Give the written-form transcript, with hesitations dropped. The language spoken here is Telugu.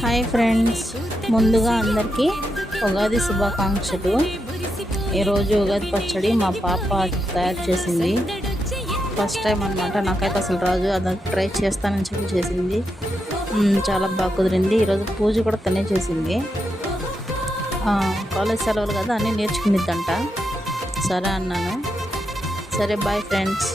హాయ్ ఫ్రెండ్స్, ముందుగా అందరికీ ఉగాది శుభాకాంక్షలు. ఈరోజు ఉగాది పచ్చడి మా పాప తయారు చేసింది. ఫస్ట్ టైం అనమాట, నాకైతే అసలు రాజు అది ట్రై చేస్తానని చెప్పి చేసింది. చాలా బాగా కుదిరింది. ఈరోజు పూజ కూడా తనే చేసింది. కాలేజ్ సెలవులు కదా, అన్నీ నేర్చుకునిద్దంట. సరే అన్నాను. సరే, బాయ్ ఫ్రెండ్స్.